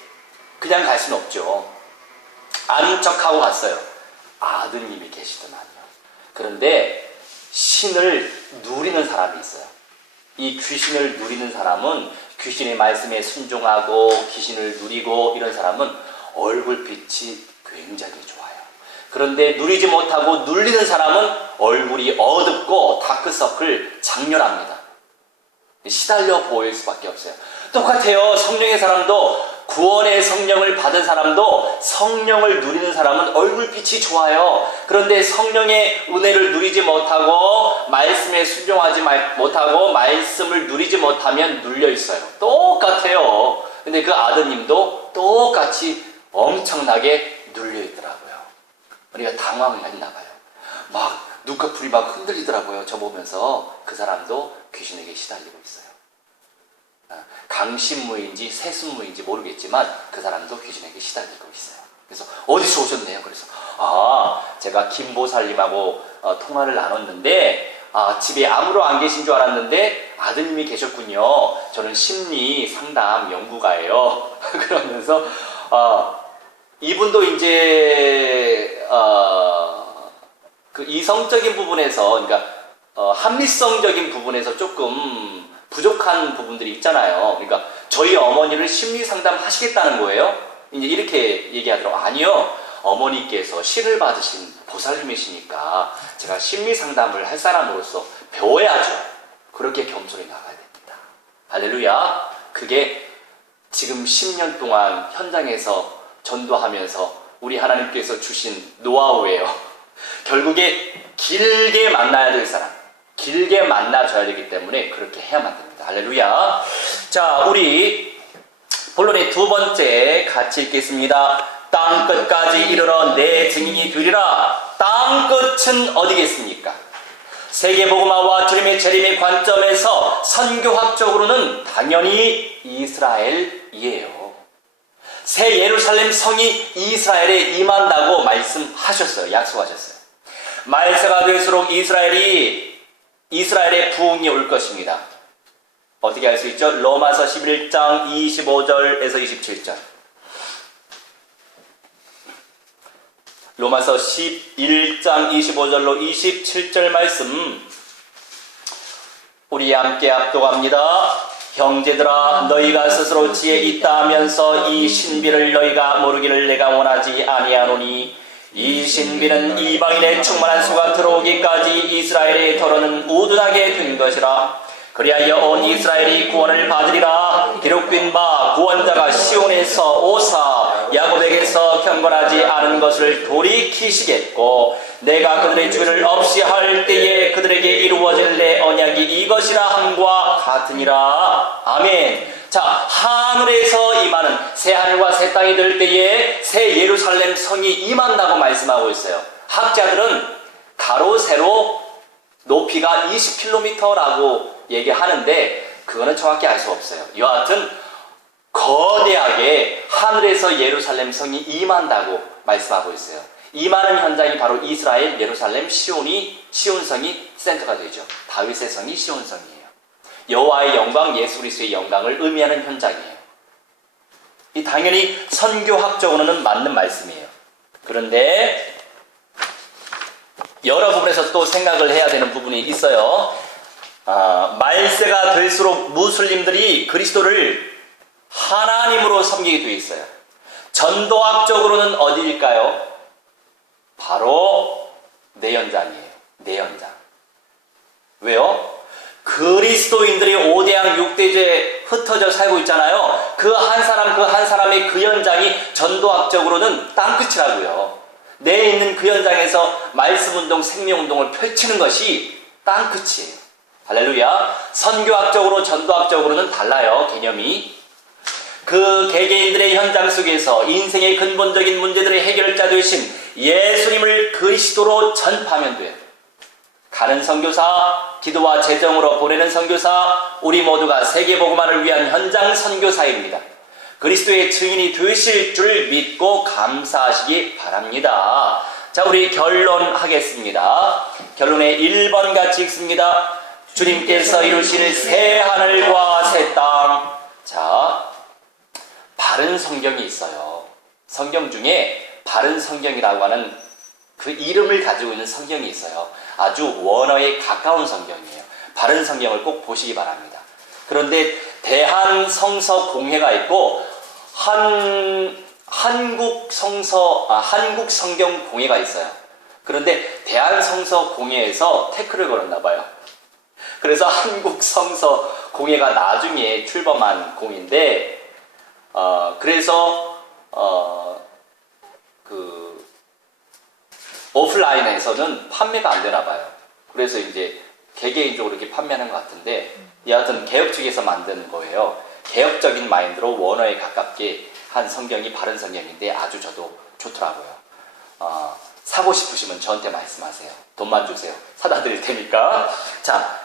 그냥 갈 수는 없죠. 아닌 척하고 갔어요. 아드님이 계시더만요. 그런데 신을 누리는 사람이 있어요. 이 귀신을 누리는 사람은, 귀신의 말씀에 순종하고 귀신을 누리고 이런 사람은 얼굴빛이 굉장히 좋아요. 그런데 누리지 못하고 눌리는 사람은 얼굴이 어둡고 다크서클 장렬합니다. 시달려 보일 수밖에 없어요. 똑같아요. 성령의 사람도, 구원의 성령을 받은 사람도, 성령을 누리는 사람은 얼굴빛이 좋아요. 그런데 성령의 은혜를 누리지 못하고 말씀에 순종하지 못하고 말씀을 누리지 못하면 눌려 있어요. 똑같아요. 근데 그 아드님도 똑같이 엄청나게 눌려 있더라고요. 우리가 당황을 했나 봐요. 막 눈꺼풀이 막 흔들리더라고요. 저 보면서. 그 사람도 귀신에게 시달리고 있어요. 강신무인지 세순무인지 모르겠지만 그 사람도 귀신에게 시달리고 있어요. 그래서 어디서 오셨네요? 그래서 제가 김보살님하고 통화를 나눴는데 집에 아무도 안 계신 줄 알았는데 아드님이 계셨군요. 저는 심리 상담 연구가예요. 그러면서 이분도 이제 그 이성적인 부분에서, 그러니까 합리성적인 부분에서 조금 부족한 부분들이 있잖아요. 그러니까 저희 어머니를 심리 상담 하시겠다는 거예요. 이제 이렇게 얘기하더라고요. 아니요, 어머니께서 신을 받으신 보살님이시니까 제가 심리 상담을 할 사람으로서 배워야죠. 그렇게 겸손히 나가야 됩니다. 할렐루야. 그게 지금 10년 동안 현장에서 전도하면서 우리 하나님께서 주신 노하우예요. 결국에 길게 만나야 될 사람, 길게 만나줘야 되기 때문에 그렇게 해야만 됩니다. 할렐루야. 자, 우리 본론의 두 번째 같이 읽겠습니다. 땅 끝까지 이르러 내 증인이 되리라. 땅 끝은 어디겠습니까? 세계복음화와 주님의 재림의 관점에서 선교학적으로는 당연히 이스라엘이에요. 새 예루살렘 성이 이스라엘에 임한다고 말씀하셨어요. 약속하셨어요. 말세가 될수록 이스라엘의 부흥이 올 것입니다. 어떻게 알 수 있죠? 로마서 11장 25절에서 27절. 로마서 11장 25절로 27절 말씀 우리 함께 합독합니다. 형제들아, 너희가 스스로 지혜 있다 하면서 이 신비를 너희가 모르기를 내가 원하지 아니하노니 이 신비는 이방인의 충만한 수가 들어오기까지 이스라엘의 더러는 우둔하게 된 것이라. 그리하여 온 이스라엘이 구원을 받으리라. 기록된 바 구원자가 시온에서 오사 야곱에게서 경건하지 않은 것을 돌이키시겠고 내가 그들의 죄를 없이 할 때에 그들에게 이루어질 내 언약이 이것이라 함과 같으니라. 아멘. 자, 하늘에서 임하는 새 하늘과 새 땅이 될 때에 새 예루살렘 성이 임한다고 말씀하고 있어요. 학자들은 가로 세로 높이가 20km라고 얘기하는데 그거는 정확히 알 수 없어요. 여하튼 거대하게 하늘에서 예루살렘 성이 임한다고 말씀하고 있어요. 임하는 현장이 바로 이스라엘, 예루살렘, 시온성이 센터가 되죠. 다윗의 성이 시온성이에요. 여호와의 영광, 예수 그리스도의 영광을 의미하는 현장이에요. 이 당연히 선교학적으로는 맞는 말씀이에요. 그런데 여러 부분에서 또 생각을 해야 되는 부분이 있어요. 말세가 될수록 무슬림들이 그리스도를 하나님으로 섬기게 되어 있어요. 전도학적으로는 어디일까요? 바로 내연장이에요. 내연장. 왜요? 그리스도인들이 5대양 6대제에 흩어져 살고 있잖아요. 그 한 사람 그 한 사람의 그 현장이 전도학적으로는 땅끝이라고요. 내 있는 그 현장에서 말씀운동, 생명운동을 펼치는 것이 땅끝이에요. 할렐루야. 선교학적으로 전도학적으로는 달라요. 개념이. 그 개개인들의 현장 속에서 인생의 근본적인 문제들의 해결자 되신 예수님을 그리스도로 전파하면 돼요. 가는 선교사, 기도와 재정으로 보내는 선교사, 우리 모두가 세계복음화를 위한 현장 선교사입니다. 그리스도의 증인이 되실 줄 믿고 감사하시기 바랍니다. 자, 우리 결론하겠습니다. 결론의 1번 같이 읽습니다. 주님께서 이루실 새 하늘과 새 땅. 자, 바른 성경이 있어요. 성경 중에 바른 성경이라고 하는 그 이름을 가지고 있는 성경이 있어요. 아주 원어에 가까운 성경이에요. 바른 성경을 꼭 보시기 바랍니다. 그런데 대한성서공회가 있고 한국 성경공회가 있어요. 그런데 대한성서공회에서 태클을 걸었나 봐요. 그래서 한국성서공회가 나중에 출범한 공인데 그래서 그 오프라인에서는 판매가 안 되나 봐요. 그래서 이제 개개인적으로 이렇게 판매하는 것 같은데 여하튼 개혁 측에서 만든 거예요. 개혁적인 마인드로 원어에 가깝게 한 성경이 바른 성경인데 아주 저도 좋더라고요. 사고 싶으시면 저한테 말씀하세요. 돈만 주세요. 사다 드릴 테니까. 자,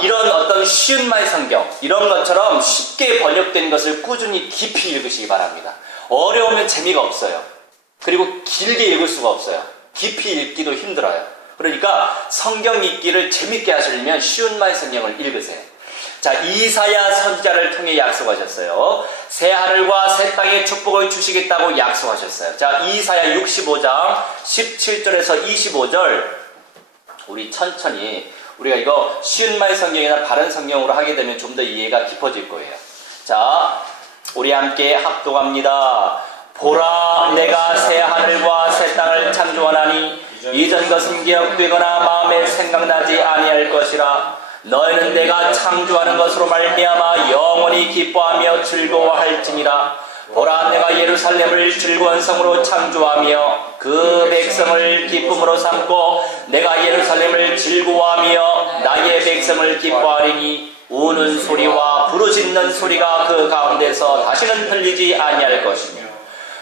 이런 어떤 쉬운 말 성경, 이런 것처럼 쉽게 번역된 것을 꾸준히 깊이 읽으시기 바랍니다. 어려우면 재미가 없어요. 그리고 길게 읽을 수가 없어요. 깊이 읽기도 힘들어요. 그러니까 성경 읽기를 재밌게 하시려면 쉬운 말 성경을 읽으세요. 자, 이사야 선지자를 통해 약속하셨어요. 새 하늘과 새 땅의 축복을 주시겠다고 약속하셨어요. 자, 이사야 65장 17절에서 25절 우리 천천히 우리가 이거 쉬운 말 성경이나 바른 성경으로 하게 되면 좀 더 이해가 깊어질 거예요. 자, 우리 함께 합독합니다. 보라, 내가 새 하늘과 새 땅을 창조하나니 이전 것은 기억되거나 마음에 생각나지 아니할 것이라. 너희는 내가 창조하는 것으로 말미암아 영원히 기뻐하며 즐거워할지니라. 보라, 내가 예루살렘을 즐거운 성으로 창조하며 그 백성을 기쁨으로 삼고 내가 예루살렘을 즐거워하며 나의 백성을 기뻐하리니 우는 소리와 부르짖는 소리가 그 가운데서 다시는 들리지 아니할 것이며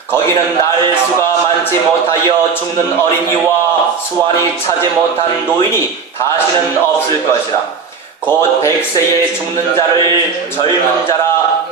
거기는 날 수가 많지 못하여 죽는 어린이와 수완이 차지 못한 노인이 다시는 없을 것이라. 곧 100세에 죽는 자를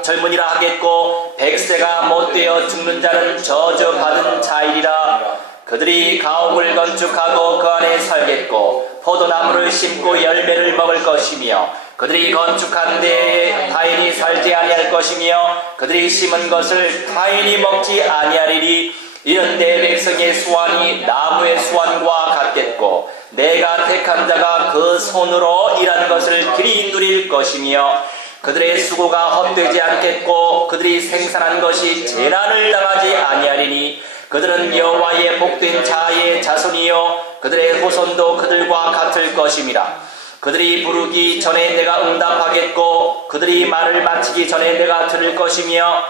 젊은이라 하겠고 100세가 못되어 죽는 자는 저주받은 자이리라. 그들이 가옥을 건축하고 그 안에 살겠고 포도나무를 심고 열매를 먹을 것이며 그들이 건축한 데에 타인이 살지 아니할 것이며 그들이 심은 것을 타인이 먹지 아니하리니 이는 내 백성의 수완이 나무의 수완과 같겠고 내가 택한 자가 그 손으로 일한 것을 그리 누릴 것이며 그들의 수고가 헛되지 않겠고 그들이 생산한 것이 재난을 당하지 아니하리니 그들은 여호와의 복된 자의 자손이요 그들의 후손도 그들과 같을 것임이라. 그들이 부르기 전에 내가 응답하겠고 그들이 말을 마치기 전에 내가 들을 것이며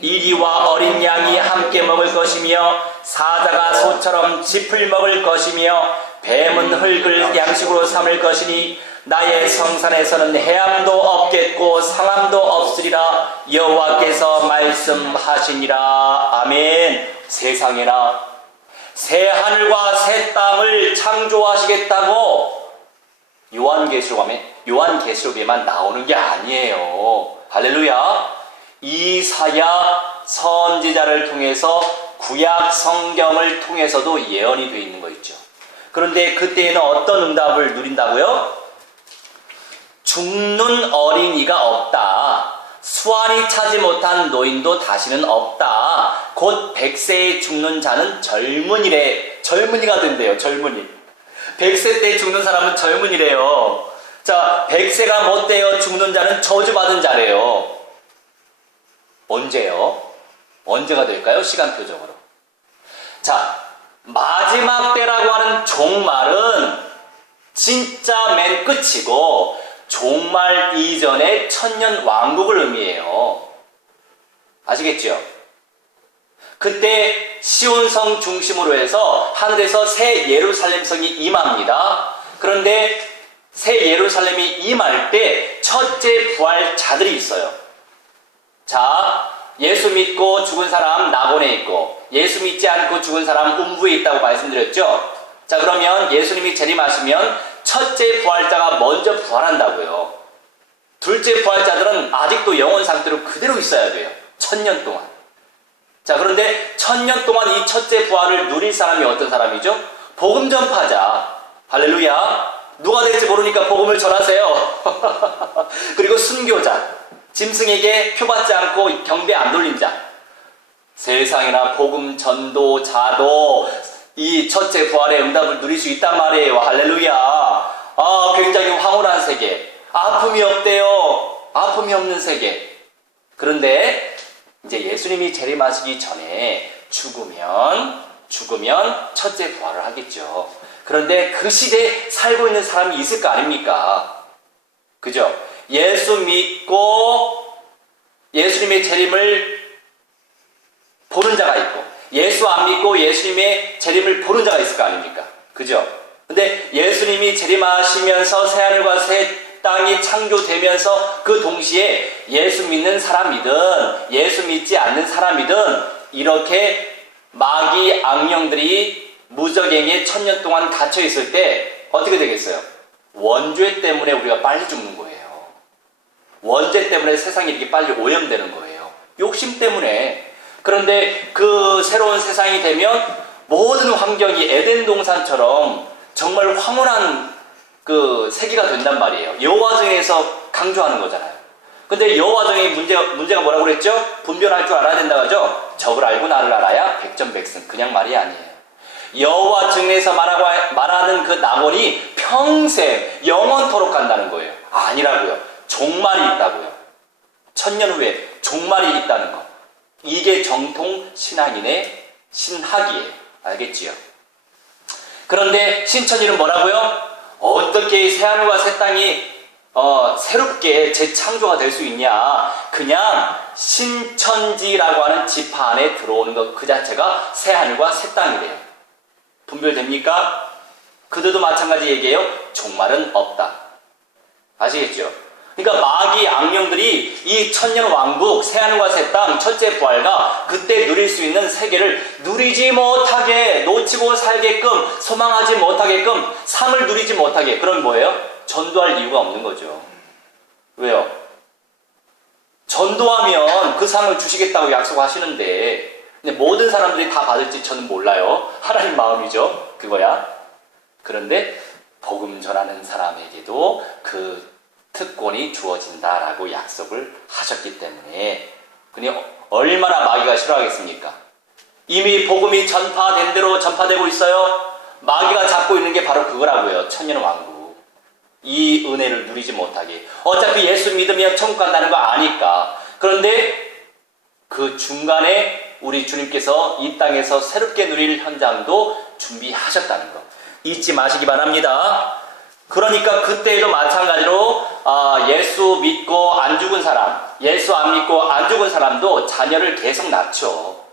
이리와 어린 양이 함께 먹을 것이며 사자가 소처럼 짚을 먹을 것이며 뱀은 흙을 양식으로 삼을 것이니 나의 성산에서는 해함도 없겠고 상함도 없으리라. 여호와께서 말씀하시니라. 아멘. 세상에나 새 하늘과 새 땅을 창조하시겠다고 요한계시록에만 나오는 게 아니에요. 할렐루야. 이사야 선지자를 통해서 구약 성경을 통해서도 예언이 되어 있는 거 있죠. 그런데 그때에는 어떤 응답을 누린다고요? 죽는 어린이가 없다. 수완이 차지 못한 노인도 다시는 없다. 곧 100세에 죽는 자는 젊은이가 된대요. 젊은이. 100세 때 죽는 사람은 젊은이래요. 자, 100세가 못되어 죽는 자는 저주받은 자래요. 언제요? 언제가 될까요? 시간표적으로. 자, 마지막 때라고 하는 종말은 진짜 맨 끝이고 종말 이전의 천년 왕국을 의미해요. 아시겠죠? 그때 시온성 중심으로 해서 하늘에서 새 예루살렘 성이 임합니다. 그런데 새 예루살렘이 임할 때 첫째 부활자들이 있어요. 자, 예수 믿고 죽은 사람 낙원에 있고 예수 믿지 않고 죽은 사람 음부에 있다고 말씀드렸죠. 자, 그러면 예수님이 재림하시면 첫째 부활자가 먼저 부활한다고요. 둘째 부활자들은 아직도 영원 상태로 그대로 있어야 돼요. 1000년 동안. 자, 그런데 1000년 동안 이 첫째 부활을 누릴 사람이 어떤 사람이죠? 복음 전파자. 할렐루야. 누가 될지 모르니까 복음을 전하세요. 그리고 순교자. 짐승에게 표받지 않고 경배 안 돌린 자. 세상이나 복음 전도자도 이 첫째 부활의 응답을 누릴 수 있단 말이에요. 할렐루야. 굉장히 황홀한 세계. 아픔이 없대요. 아픔이 없는 세계. 그런데 이제 예수님이 재림하시기 전에 죽으면 첫째 부활을 하겠죠. 그런데 그 시대에 살고 있는 사람이 있을 거 아닙니까? 그죠? 예수 믿고 예수님의 재림을 보는 자가 있고 예수 안 믿고 예수님의 재림을 보는 자가 있을 거 아닙니까? 그죠? 근데 예수님이 재림하시면서 새하늘과 새 땅이 창조되면서 그 동시에 예수 믿는 사람이든 예수 믿지 않는 사람이든 이렇게 마귀 악령들이 무적행에 1000년 동안 갇혀 있을 때 어떻게 되겠어요? 원죄 때문에 우리가 빨리 죽는 거예요. 원죄 때문에 세상이 이렇게 빨리 오염되는 거예요. 욕심 때문에. 그런데 그 새로운 세상이 되면 모든 환경이 에덴 동산처럼 정말 황홀한 그 세계가 된단 말이에요. 여호와정에서 강조하는 거잖아요. 근데 여호와정의 문제가 뭐라고 그랬죠? 분별할 줄 알아야 된다고 하죠? 적을 알고 나를 알아야 백전백승. 그냥 말이 아니에요. 여호와 증에서 말하는 그 낙원이 평생 영원토록 간다는 거예요. 아니라고요. 종말이 있다고요. 1000년 후에 종말이 있다는 거. 이게 정통 신앙인의 신학이에요. 알겠지요? 그런데 신천지는 뭐라고요? 어떻게 새하늘과 새 땅이 새롭게 재창조가 될 수 있냐? 그냥 신천지라고 하는 지파 안에 들어오는 것 그 자체가 새 하늘과 새 땅이래요. 분별됩니까? 그들도 마찬가지 얘기해요. 종말은 없다. 아시겠죠? 그러니까 마귀 악령들이 이 천년 왕국, 새 하늘과 새 땅, 첫째 부활과 그때 누릴 수 있는 세계를 누리지 못하게, 놓치고 살게끔, 소망하지 못하게끔, 상을 누리지 못하게, 그런 뭐예요? 전도할 이유가 없는 거죠. 왜요? 전도하면 그 상을 주시겠다고 약속하시는데, 근데 모든 사람들이 다 받을지 저는 몰라요. 하나님 마음이죠. 그거야. 그런데 복음 전하는 사람에게도 그 특권이 주어진다라고 약속을 하셨기 때문에, 그니 얼마나 마귀가 싫어하겠습니까? 이미 복음이 전파된 대로 전파되고 있어요. 마귀가 잡고 있는 게 바로 그거라고요. 천년 왕국. 이 은혜를 누리지 못하게. 어차피 예수 믿으면 천국 간다는 거 아니까. 그런데 그 중간에 우리 주님께서 이 땅에서 새롭게 누릴 현장도 준비하셨다는 거 잊지 마시기 바랍니다. 그러니까 그때에도 마찬가지로 예수 믿고 안 죽은 사람, 예수 안 믿고 안 죽은 사람도 자녀를 계속 낳죠.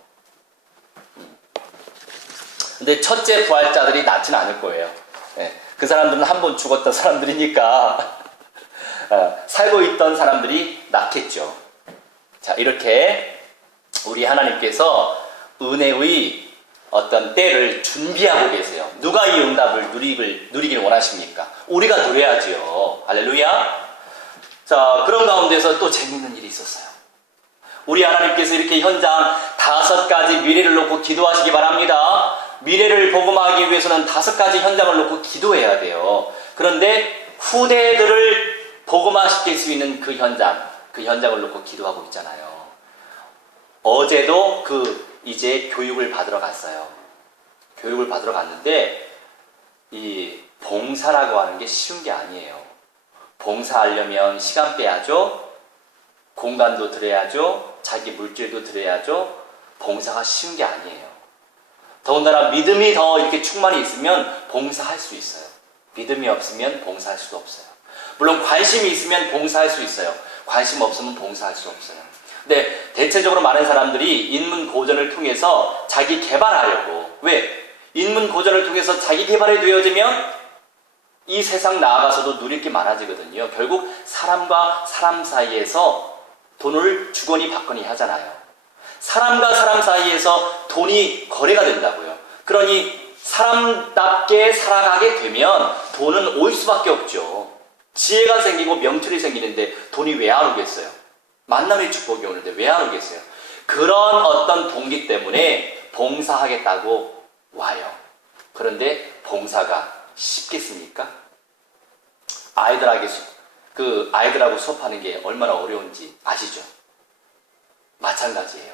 근데 첫째 부활자들이 낳지는 않을 거예요. 네. 그 사람들은 한 번 죽었던 사람들이니까 살고 있던 사람들이 낳겠죠. 자, 이렇게 우리 하나님께서 은혜의 어떤 때를 준비하고 계세요. 누가 이 응답을 누리길 원하십니까? 우리가 누려야지요. 할렐루야. 자, 그런 가운데서 또 재밌는 일이 있었어요. 우리 하나님께서 이렇게 현장 5가지 미래를 놓고 기도하시기 바랍니다. 미래를 복음하기 위해서는 5가지 현장을 놓고 기도해야 돼요. 그런데 후대들을 복음화시킬 수 있는 그 현장을 놓고 기도하고 있잖아요. 어제도 이제 교육을 받으러 갔어요. 교육을 받으러 갔는데 이 봉사라고 하는 게 쉬운 게 아니에요. 봉사하려면 시간 빼야죠. 공간도 들여야죠. 자기 물질도 들여야죠. 봉사가 쉬운 게 아니에요. 더군다나 믿음이 더 이렇게 충만히 있으면 봉사할 수 있어요. 믿음이 없으면 봉사할 수도 없어요. 물론 관심이 있으면 봉사할 수 있어요. 관심 없으면 봉사할 수 없어요. 근데 대체적으로 많은 사람들이 인문고전을 통해서 자기 개발하려고, 왜? 인문고전을 통해서 자기 개발이 되어지면 이 세상 나아가서도 누릴 게 많아지거든요. 결국 사람과 사람 사이에서 돈을 주거니 받거니 하잖아요. 사람과 사람 사이에서 돈이 거래가 된다고요. 그러니 사람답게 살아가게 되면 돈은 올 수밖에 없죠. 지혜가 생기고 명철이 생기는데 돈이 왜 안 오겠어요? 만남의 축복이 오는데 왜 안 오겠어요? 그런 어떤 동기 때문에 봉사하겠다고 와요. 그런데 봉사가 쉽겠습니까? 아이들하고 수업하는 게 얼마나 어려운지 아시죠? 마찬가지예요.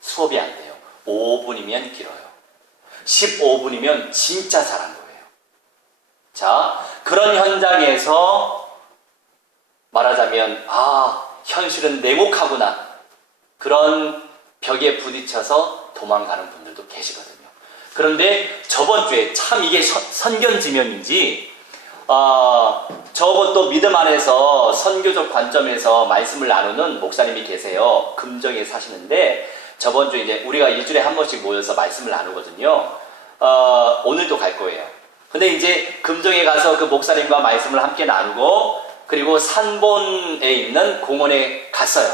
수업이 안 돼요. 5분이면 길어요. 15분이면 진짜 잘한 거예요. 자, 그런 현장에서 말하자면 현실은 냉혹하구나. 그런 벽에 부딪혀서 도망가는 분들도 계시거든요. 그런데 저번 주에 참 이게 선견지명인지 저것도 믿음 안에서 선교적 관점에서 말씀을 나누는 목사님이 계세요. 금정에 사시는데 저번 주에 이제 우리가 일주일에 한 번씩 모여서 말씀을 나누거든요. 오늘도 갈 거예요. 근데 이제 금정에 가서 그 목사님과 말씀을 함께 나누고 그리고 산본에 있는 공원에 갔어요.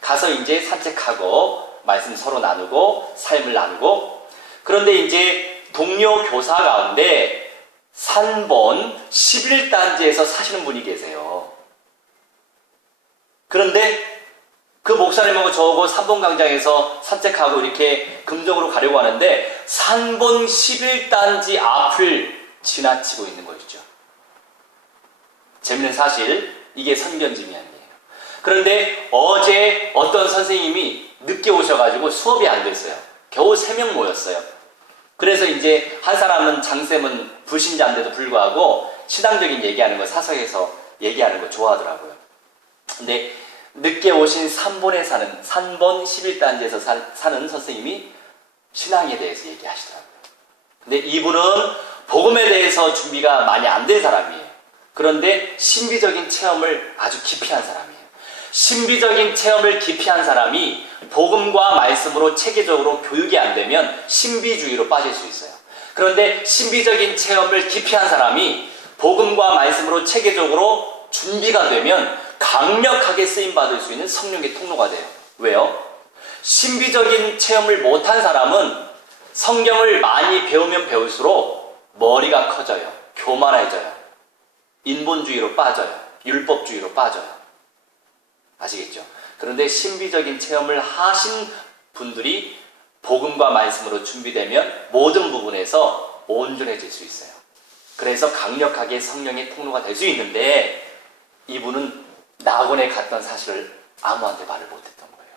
가서 이제 산책하고 말씀 서로 나누고 삶을 나누고 그런데 이제 동료 교사 가운데 산본 11단지에서 사시는 분이 계세요. 그런데 그 목사님하고 저하고 산본 광장에서 산책하고 이렇게 금정으로 가려고 하는데 산본 11단지 앞을 지나치고 있는 것이죠. 재밌는 사실, 이게 선견지명이에요. 그런데 어제 어떤 선생님이 늦게 오셔가지고 수업이 안 됐어요. 겨우 3명 모였어요. 그래서 이제 한 사람은 장쌤은 불신자인데도 불구하고 신앙적인 얘기하는 거, 사석에서 얘기하는 거 좋아하더라고요. 근데 늦게 오신 산본 11단지에서 사는 선생님이 신앙에 대해서 얘기하시더라고요. 근데 이분은 복음에 대해서 준비가 많이 안 된 사람이에요. 그런데 신비적인 체험을 아주 깊이 한 사람이에요. 신비적인 체험을 깊이 한 사람이 복음과 말씀으로 체계적으로 교육이 안 되면 신비주의로 빠질 수 있어요. 그런데 신비적인 체험을 깊이 한 사람이 복음과 말씀으로 체계적으로 준비가 되면 강력하게 쓰임받을 수 있는 성령의 통로가 돼요. 왜요? 신비적인 체험을 못한 사람은 성경을 많이 배우면 배울수록 머리가 커져요. 교만해져요. 인본주의로 빠져요. 율법주의로 빠져요. 아시겠죠? 그런데 신비적인 체험을 하신 분들이 복음과 말씀으로 준비되면 모든 부분에서 온전해질 수 있어요. 그래서 강력하게 성령의 통로가 될 수 있는데 이분은 낙원에 갔던 사실을 아무한테 말을 못했던 거예요.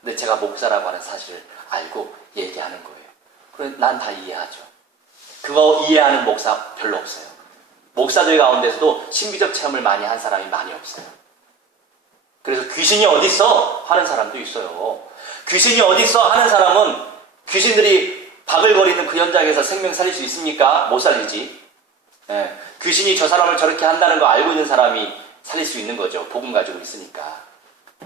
근데 제가 목사라고 하는 사실을 알고 얘기하는 거예요. 그럼 난 다 이해하죠. 그거 이해하는 목사 별로 없어요. 목사들 가운데서도 신비적 체험을 많이 한 사람이 많이 없어요. 그래서 귀신이 어딨어? 하는 사람도 있어요. 귀신이 어딨어? 하는 사람은 귀신들이 바글거리는 그 현장에서 생명 살릴 수 있습니까? 못 살리지. 예. 귀신이 저 사람을 저렇게 한다는 거 알고 있는 사람이 살릴 수 있는 거죠. 복음 가지고 있으니까.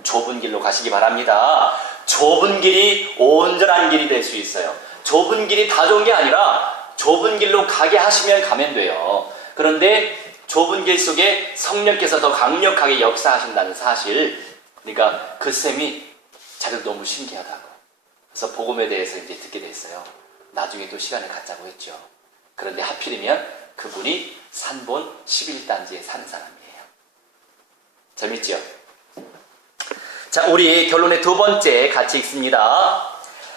좁은 길로 가시기 바랍니다. 좁은 길이 온전한 길이 될 수 있어요. 좁은 길이 다 좋은 게 아니라 좁은 길로 가게 하시면 가면 돼요. 그런데 좁은 길 속에 성령께서 더 강력하게 역사하신다는 사실, 그러니까 그 쌤이 자기도 너무 신기하다고. 그래서 복음에 대해서 이제 듣게 됐어요. 나중에 또 시간을 갖자고 했죠. 그런데 하필이면 그분이 산본 11단지에 사는 사람이에요. 재밌죠? 자, 우리 결론의 두 번째 같이 읽습니다.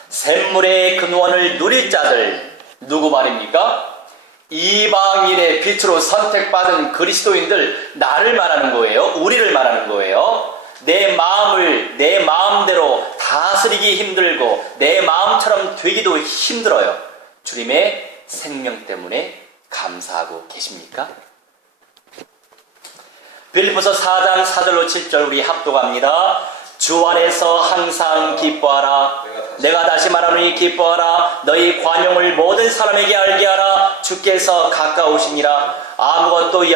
샘물의 근원을 누릴 자들, 누구 말입니까? 이방인의 빛으로 선택받은 그리스도인들, 나를 말하는 거예요. 우리를 말하는 거예요. 내 마음을 내 마음대로 다스리기 힘들고 내 마음처럼 되기도 힘들어요. 주님의 생명 때문에 감사하고 계십니까? 빌립보서 4장 4절로 7절 우리 합독합니다. 주 안에서 항상 기뻐하라. 내가 다시 말하노니 기뻐하라. 너희 관용을 모든 사람에게 알게 하라. 주께서 가까우시니라. 아무것도